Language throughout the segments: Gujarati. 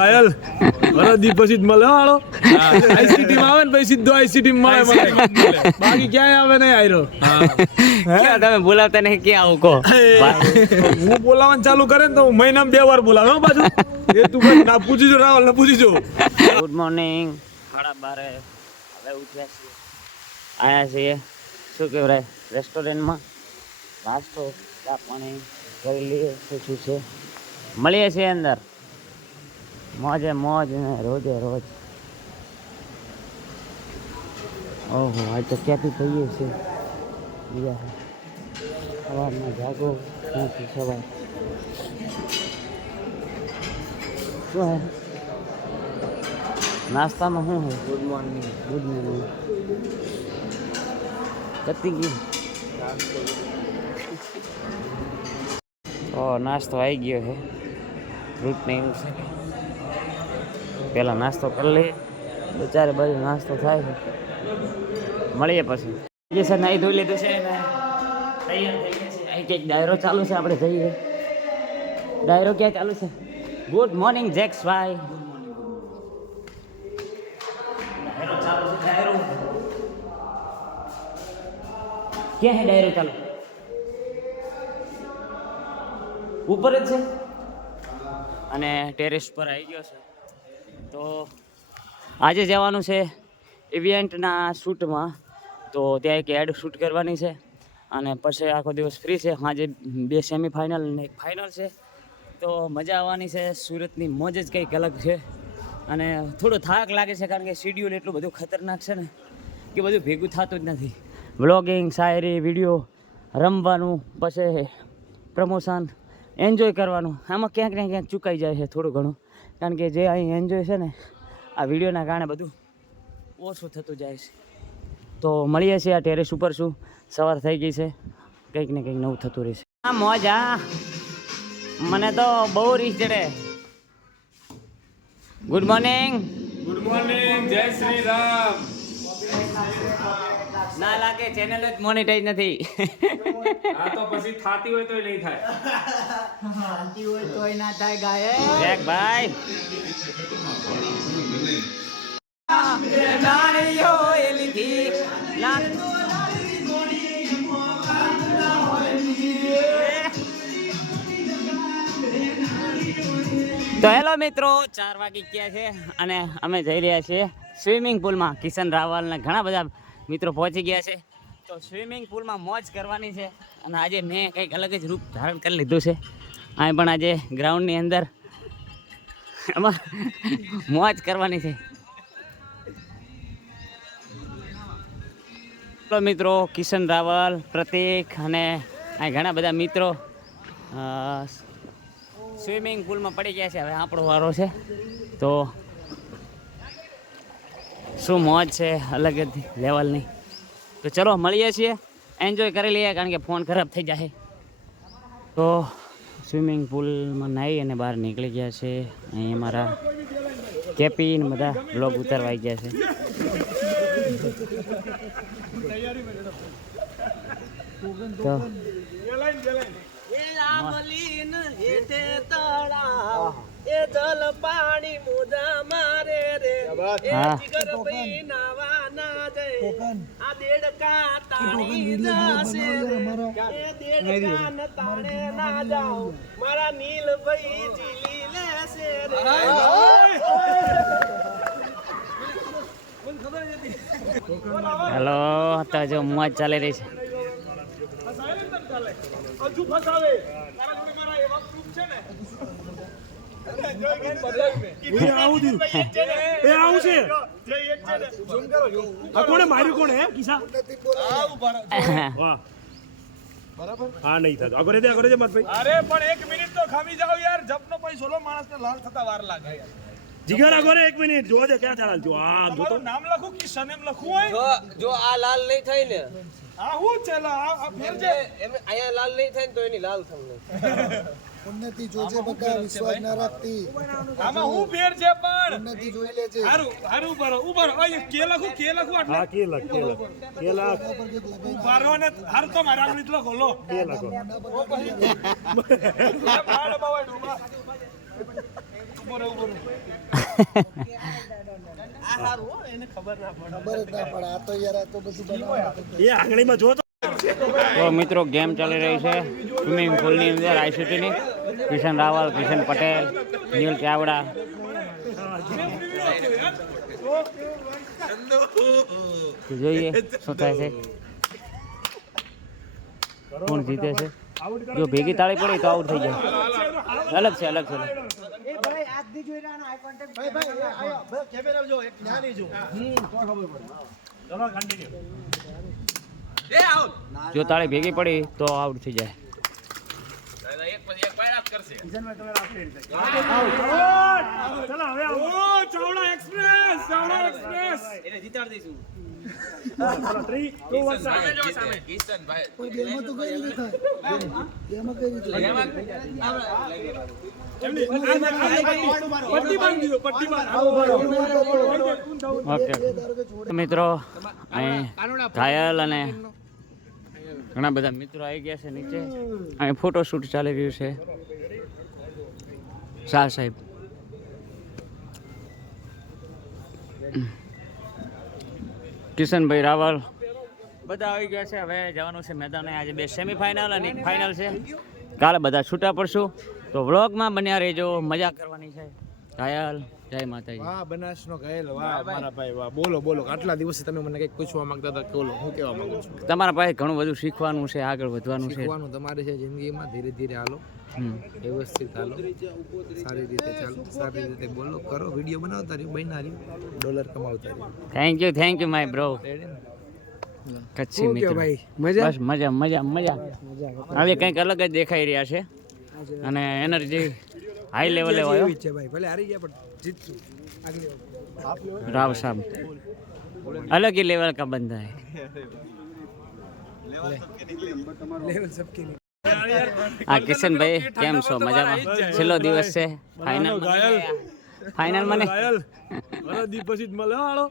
ઘાયલ વરદી પછી જ મળે હાલો આઈસીટી માં આવે ને પછી સીધો આઈસીટી માં મળે બાકી ક્યાંય આવે નહીં આયરો ક્યાં તમે બોલાવતા નહીં ક્યાં આવું કહો હું બોલાવવાનું ચાલુ કરે ને તો હું મહિનામાં 2 વાર બોલાવે હો પાછું એ તું કઈ ના પૂછી જો રાવલ ને પૂછી જો ગુડ મોર્નિંગ 12:30 હવે ઉઠ્યા છીએ આયા છીએ શું કહેવાય રેસ્ટોરન્ટમાં નાસ્તો ચા પાણી કરી લઈએ શું છે મળીએ છીએ અંદર મોજે મોજ ને રોજે રોજ ઓહો આજ તો ક્યાંથી થઈએ છે બીજા સવારમાં જાગો ક્યાંથી સવાર શું હે નાસ્તામાં શું હે ગુડ મોર્નિંગ કતી ગયું ઓ નાસ્તો આવી ગયો છે ફ્રૂટ ને એવું છે પહેલાં નાસ્તો કરી લઈએ બચારે બાજુ નાસ્તો થાય છે મળીએ પછી જે સર નાહી ધોઈ લીધું છે ને તૈયાર થઈ ગયા છે અહીં કંઈક ડાયરો ચાલુ છે આપણે જઈએ ડાયરો ક્યાં ચાલુ છે ગુડ મોર્નિંગ જેક્સ ભાઈ ડાયરો ચાલુ છે ડાયરો ક્યાં હે ડાયરો ચાલુ ઉપર જ છે અને ટેરેસ પર આવી ગયો છે તો આજે જવાનું છે ઇવેન્ટના શૂટમાં તો ત્યાં એક એડ શૂટ કરવાની છે અને પછી આખો દિવસ ફ્રી છે આજે 2 સેમિફાઇનલ અને એક ફાઇનલ છે તો મજા આવવાની છે સુરતની મોજ જ કંઈક અલગ છે અને થોડો થાક લાગે છે કારણ કે શેડ્યુલ એટલું બધું ખતરનાક છે ને કે બધું ભેગું થતું જ નથી વ્લોગિંગ શાયરી વિડીયો રમવાનું પછી પ્રમોશન એન્જોય કરવાનું આમાં ક્યાંક ને ક્યાંક ચૂકાઈ જાય છે થોડું ઘણું કારણ કે જે અહીં એન્જોય છે ને આ વિડીયોના કારણે બધું ઓછું થતું જાય છે તો મળીએ છીએ આ ટેરેસ ઉપર શું સવાર થઈ ગઈ છે કંઈક ને કંઈક નવું થતું રહેશે આ મોજ આ મને તો બહુ રીસ ચડે ગુડ મોર્નિંગ જય શ્રી રામ ના લાગે ચેનલ જ મોનેટાઈઝ નથી આ તો પછી થાતી હોય તોય નહીં થાય હાલતી હોય તોય ના થાય ગાય જેક ભાઈ તો હેલો મિત્રો 4 વાગી ગયા છે અને અમે જઈ રહ્યા છીએ સ્વિમિંગ પુલમાં કિશન રાવલ ને ઘણા બધા મિત્રો પહોંચી ગયા છે તો સ્વિમિંગ પુલમાં મોજ કરવાની છે અને આજે મેં કંઈક અલગ જ રૂપ ધારણ કરી લીધું છે અહીં પણ આજે ગ્રાઉન્ડની અંદર એમાં મોજ કરવાની છે તો મિત્રો કિશન રાવલ પ્રતીક અને અહીં ઘણા બધા મિત્રો સ્વિમિંગ પુલમાં પડી ગયા છે હવે આપણો વારો છે તો શું મોજ છે અલગ જ લેવલની તો ચલો મળીએ છીએ એન્જોય કરી લઈએ કારણ કે ફોન ખરાબ થઈ જાય તો સ્વિમિંગ પુલમાં નાહી અને બહાર નીકળી ગયા છે અહીં અમારા કેપી ને બધા બ્લોગ ઉતારવા ગયા છે તો એ જલ પાણી મોજા મારે રે એ જીગર ભઈ નાવા ના જાય આ દેડકા તાણી જાશે એ દેડકા ન તાણે ના જાઓ મારા નીલ ભઈ જીલી લેશે રે હેલો તો જો મોજ ચાલી રહી છે હજુ ફસાવે તારા જોડે મારા એવા પ્રૂફ છે ને હા નહીં થતો આગળ દે આગળ દે મત ભાઈ અરે પણ 1 મિનિટ તો ખામી જાવ યાર જપનો પછી સોલો માણસને લાલ થતા વાર લાગે યાર જીગર આગળ 1 મિનિટ જોવા દે ક્યાં ચાલ જો આ જો તો નામ લખું કે સનેમ લખું હોય જો આ લાલ નહીં થાય ને આ હું ચલા આ ફેર છે એમ અહીંયા લાલ નહીં થાય ને તો એની લાલ થમને ઉન્નતિ જોજે બકા વિશ્વાસ ના રાખતી આમાં હું ફેર છે પણ ઉન્નતિ જોઈ લેજે હારું હારું ઉભર ઓય કે લખું આટલે હા કે લખ ઉભારો ને હારું તો મારા આંગળી લખો લો કે લખો બાળ બાવા ડૂબા આ હારું હો, એને ખબર ના પડે. ખબર જ ના પડે. આ તો યાર આ તો બધું બનાવવાનું. એ આંગળીમાં જો તો તો મિત્રો ગેમ ચાલી રહી છે સ્વિમિંગ પુલની અંદર આઈસીટીની. કિશન રાવલ, કિશન પટેલ, નીલ ચાવડા. તો જોઈએ શું થાય છે, કોણ જીતે છે. જો ભેગી તાળી પડી તો આઉટ થઈ જાય. અલગ છે, અલગ છે. ભાઈ આયો ભાઈ કેમેરા જો એક નાની જો ચલો કન્ટિન્યુ. જો તાળી ભેગી પડી તો આઉટ થઈ જાય. કિશનભાઈ તમે રાખી રીતે. ચલો હવે આવો. Chavda express, Chavda express. ચલો 3 2 1 સામે. પણ બેમાં તો કઈ રીતે થાય? બેમાં કઈ રીતે થાય? પટ્ટી બાંધી દો, પટ્ટી બાંધી. ઓકે તો મિત્રો અહીં ઘાયલ અને ઘણા બધા મિત્રો આવી ગયા છે નીચે. અહીં ફોટોશૂટ ચાલી રહ્યું છે. શાહ સાહેબ કિશનભાઈ રાવલ બધા આવી ગયા છે. હવે જવાનું છે મેદાને. આજે 2 સેમીફાઇનલ અને 1 ફાઇનલ છે. કાલે બધા છૂટા પડશું તો વ્લોગમાં બન્યા રહેજો, મજા કરવાની છે. ઘાયલ, જય માતાજી. વાહ બનાસનો ઘાયલ, વાહ મારા ભાઈ, વાહ. બોલો બોલો, આટલા દિવસે તમે મને કંઈક પૂછવા માંગતા હતા, બોલો હું કહેવા માંગુ છું. તમારા પાસે ઘણું બધું શીખવાનું છે, આગળ વધવાનું છે. શીખવાનું તમારે છે જિંદગીમાં. ધીરે ધીરે હાલો, વ્યવસ્થિત હાલો, સારી રીતે ચાલો, સારી રીતે બોલો, કરો, વિડીયો બનાવતા રહ્યો, બન્યા રહ્યો, ડોલર કમાવતા રહ્યો. Thank you my bro. Kutchi મિત્રો ભાઈ મજા? બસ મજા મજા મજા. હવે કંઈક અલગ જ દેખાઈ રહ્યા છે અને એનર્જી હાઈ લેવલે હોય. છે ભાઈ, ભલે હારી ગયા પણ જીતશું. આગલી राव साहब अलग ही लेवल का बंदा है. લેવલ સબકે નહીં. આ કિશનભાઈ કેમ છો? મજામાં? છેલ્લો દિવસ છે ફાઇનલ મને ઘાયલ મારા દી પછી જ મળે હાલો.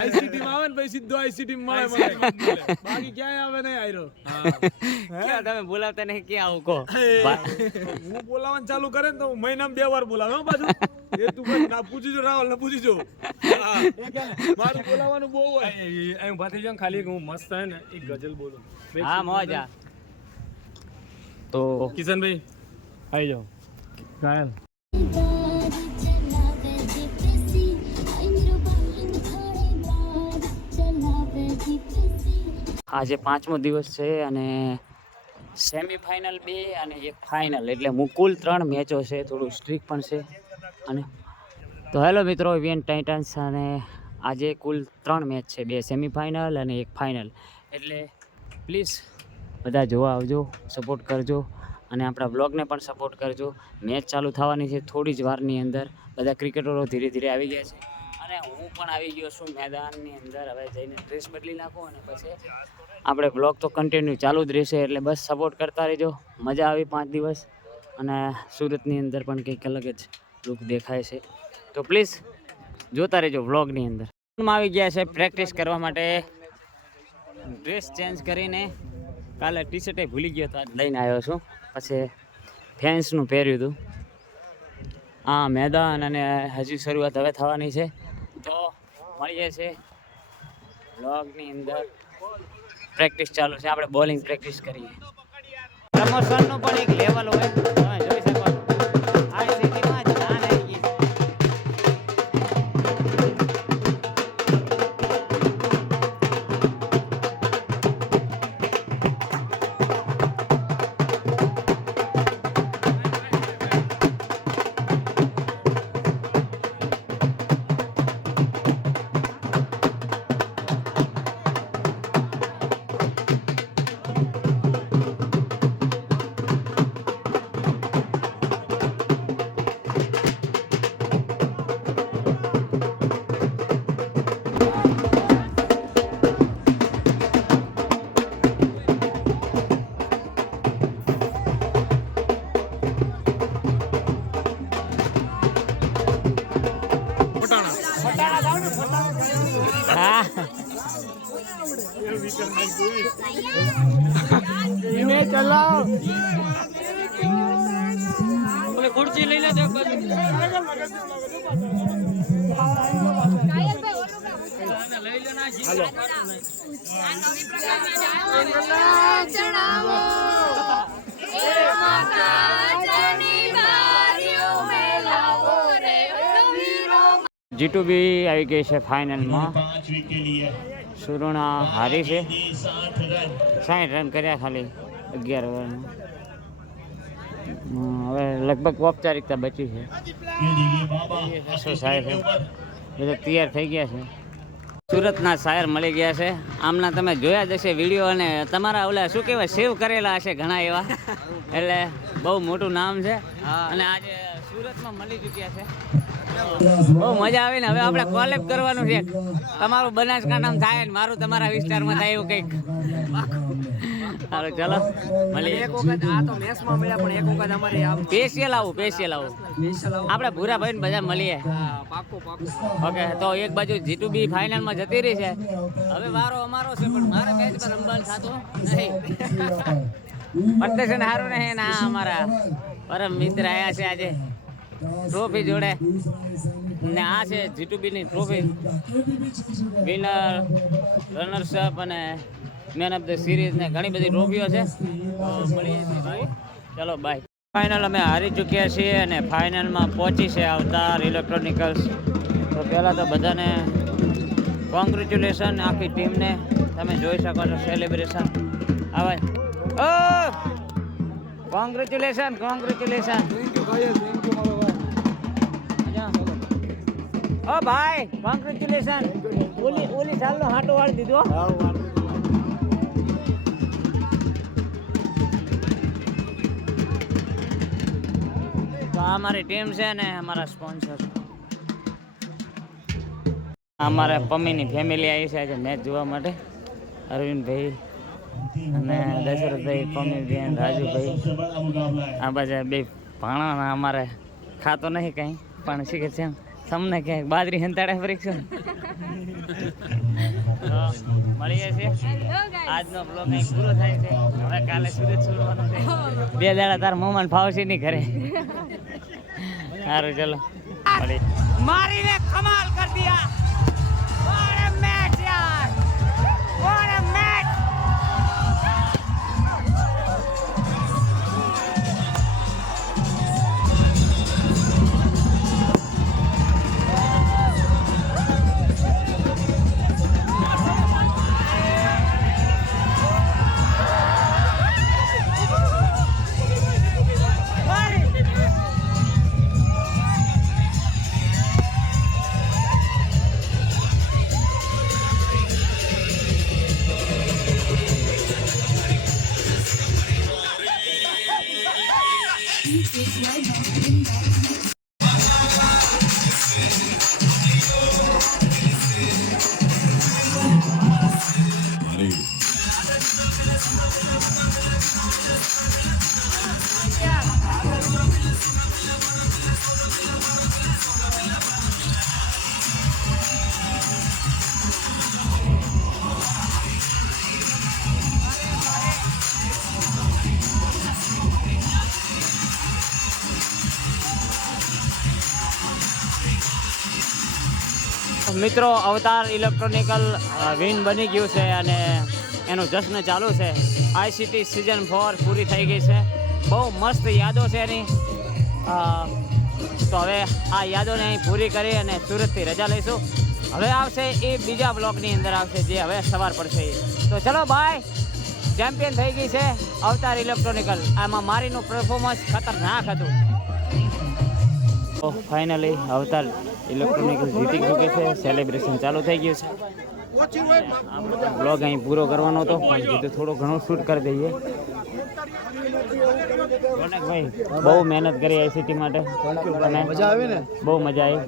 આઈસીટી માં આવે ને પછી સીધો આઈસીટી માં મળે. બાકી ક્યાંય આવે નહીં આયરો. ક્યાં તમે બોલાવતા નહીં ક્યાં આવું કહો. હું બોલાવવાનું ચાલુ કરે ને તો હું મહિનામાં 2 વાર બોલાવે હો પાછું. એ તું કઈ ના પૂછી જો, રાવલ ને પૂછી જો. મારું બોલાવવાનું બહુ હોય. અહીં ઉભા થઈ જાઉં ખાલી હું મસ્ત હે ને એક ગઝલ બોલું. હા મોજા. તો કિશનભાઈ આવી જાઓ. ઘાયલ આજે 5મો દિવસ છે અને સેમીફાઇનલ 2 અને 1 ફાઇનલ, એટલે કુલ 3 મેચો છે. થોડું સ્ટ્રીક પણ છે. અને તો હેલો મિત્રો, ઇવેન્ટ ટાઇટન્સ અને આજે કુલ 3 મેચ છે, 2 સેમીફાઇનલ અને 1 ફાઇનલ. એટલે પ્લીઝ બધા જોવા આવજો, સપોર્ટ કરજો અને આપણા બ્લોગને પણ સપોર્ટ કરજો. મેચ ચાલુ થવાની છે થોડી જ વારની અંદર. બધા ક્રિકેટરો ધીરે ધીરે આવી ગયા છે અને હું પણ આવી ગયો છું મેદાનની અંદર. હવે જઈને ડ્રેસ બદલી નાખું અને પછી આપણે બ્લોગ તો કન્ટિન્યુ ચાલુ જ રહેશે. એટલે બસ સપોર્ટ કરતા રહેજો. મજા આવી 5 દિવસ અને સુરતની અંદર પણ કંઈક અલગ જ લુક દેખાય છે. તો પ્લીઝ જોતા રહેજો બ્લોગની અંદર. આવી ગયા છે પ્રેક્ટિસ કરવા માટે. ડ્રેસ ચેન્જ કરીને કાલે ટી શર્ટે ભૂલી ગયો તો આજ લઈને આવ્યો છું. પછી ફેન્સનું પહેર્યું હતું. હા મેદાન અને હજી શરૂઆત હવે થવાની છે. તો મળીએ છે બ્લોગની અંદર. પ્રેક્ટિસ ચાલુ છે, આપણે બોલિંગ પ્રેક્ટિસ કરીએ. પ્રમોશનનું પણ એક લેવલ હોય, તમે જોઈ શકો છો. આ સિટીમાં જ જાન આવી ગઈ છે. હા તમે ખુરશી જીટુ બી આવી ગઈ છે ફાઇનલમાં. સુરુણા હારી છે, 60 રન કર્યા ખાલી 11 ઓવરમાં. હવે લગભગ ઔપચારિકતા બચી છે. શું થાય છે, બધા તૈયાર થઈ ગયા છે. સુરતના શાયર મળી ગયા છે. આમના તમે જોયા જ હશે વિડીયો, અને તમારા ઓલા શું કહેવાય સેવ કરેલા હશે ઘણા એવા, એટલે બહુ મોટું નામ છે. અને આજે સુરતમાં મળી ચૂક્યા છે. બહુ મજા આવી ને. હવે આપણે કોલેબ કરવાનું છે. તમારું બનાસકાંઠામાં થાય ને મારું તમારા વિસ્તારમાં થાય એવું કંઈક. સારું ચલો મળીએ. એક વખત આ તો મેચમાં મળ્યા, પણ એક વખત અમારે આમ સ્પેશિયલ આવું આપણે ભૂરાભાઈ ને બધા મળીએ. પાક્કું ઓકે, તો એક બાજુ જીટુ બી ફાઇનલમાં જતી રહી છે. હવે વારો અમારો છે, પણ મારે મેચ પર રમવાનું થતું નહીં. પ્રદર્શન સારું નહીં ને. આ અમારા પરમ મિત્ર આવ્યા છે આજે ટ્રોફી જોડે, ને આ છે જીટુબી ની ટ્રોફી. વિનર, રનર્સ અપ અને મેન ઓફ ધ સિરીઝ ને ઘણી બધી ટ્રોફીઓ છે. મળીએ છીએ ભાઈ, ચલો બાય. ફાઇનલ અમે હારી ચૂક્યા છીએ અને ફાઇનલમાં પહોંચી છે અવતાર ઇલેક્ટ્રોનિકલ્સ. તો પહેલાં તો બધાને કોંગ્રેચ્યુલેશન આખી ટીમને. તમે જોઈ શકો છો સેલિબ્રેશન. હા ભાઈ, ઓ કોંગ્રેચ્યુલેશન. ઓ ભાઈ કોંગ્રેચ્યુલેશન. ઓલી સાલનો હાટો વાળી દીધો. તો આ અમારી ટીમ છે ને અમારા સ્પોન્સર. અમારા પમ્મીની ફેમિલી આવી છે આજે મેચ જોવા માટે. અરવિંદભાઈ અને દશરથભાઈ, પમ્મીબેન, રાજુભાઈ. આ બધા બે ભાણા. અમારે ખાતો નહીં કંઈ, પણ શીખે છે તમને ક્યાંક બાજરી હંતાડે પરીક્ષા. મળીએ છીએ. આજનો બ્લોગ અહીં પૂરો થાય છે. હવે કાલે સુરત છોડવાનું છે. 2 દાડા તાર મોમાન ફાવશે નહીં ઘરે. સારું ચલો મળીએ. મારીને કમાલ કર દિયા. What a match yaar, what a match. મિત્રો, અવતાર ઇલેક્ટ્રોનિકલ વિન બની ગયું છે અને એનું જશ્ન ચાલુ છે. આઈસીટી સિઝન 4 પૂરી થઈ ગઈ છે. બહુ મસ્ત યાદો છે એની. તો હવે આ યાદોને અહીં પૂરી કરી અને સુરતથી રજા લઈશું. હવે આવશે એ બીજા બ્લોગની અંદર આવશે, જે હવે સવાર પડશે. તો ચલો બાય. ચેમ્પિયન થઈ ગઈ છે અવતાર ઇલેક્ટ્રોનિકલ. આમાં મારીનું પરફોર્મન્સ ખતરનાક હતું. તો ફાઇનલી અવતાર ઇલેક્ટ્રોનિકલ જીતી ચૂકે છે. સેલિબ્રેશન ચાલુ થઈ ગયું છે. બ્લોગ અહીં પૂરો કરવાનો હતો, પણ કીધું થોડો ઘણો શૂટ કરી દઈએ. રોનકભાઈ બહુ મહેનત કરી આઈસીટી માટે. મજા આવી ને? બહુ મજા આવી.